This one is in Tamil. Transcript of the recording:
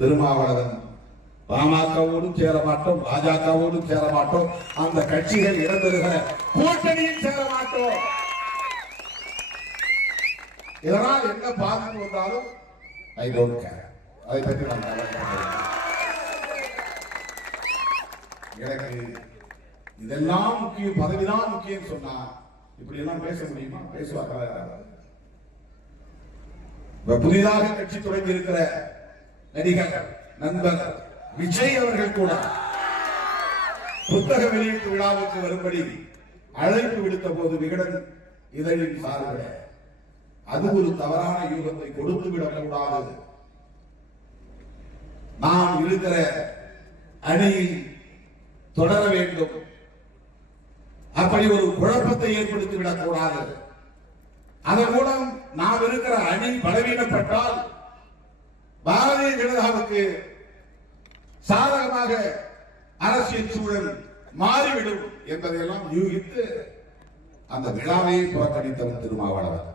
திருமாவளவன் பாமகவோடும் சேர மாட்டோம், பாஜகவோடும் சேர மாட்டோம், அந்த கட்சிகள் இடம்பெறுகிற கூட்டணியில் சேர மாட்டோம். இதனால் என்ன பாதிப்பு வந்தாலும் ஐ டோன்ட் கேர். அதை பற்றி நான் எனக்கு இதெல்லாம் முக்கியம், பதவிதான் முக்கியம் சொன்னா இப்படி எல்லாம் பேச முடியுமா? பேசுவாங்க. புதிதாக கட்சி தொடங்கி இருக்கிற நடிகர் நண்பர் விஜய் அவர்கள் கூட புத்தக வெளியீட்டு விழாவுக்கு வரும்படி அழைப்பு விடுத்த போது விகடன் இதழின் சார்பில் அது ஒரு தவறான யூகத்தை கொடுத்து விடக்கூடாது, நாம் இருக்கிற அணியில் தொடர வேண்டும், அப்படி ஒரு குழப்பத்தை ஏற்படுத்தி விடக்கூடாது, அதன் மூலம் நாம் இருக்கிற அணி பலவீனப்பட்டால் பாரதிய ஜனதாவுக்கு சாதகமாக அரசியல் சூழல் மாறிவிடும் என்பதையெல்லாம் யூகித்து அந்த விழாவை புறக்கணித்தவர் திருமாவளவன்.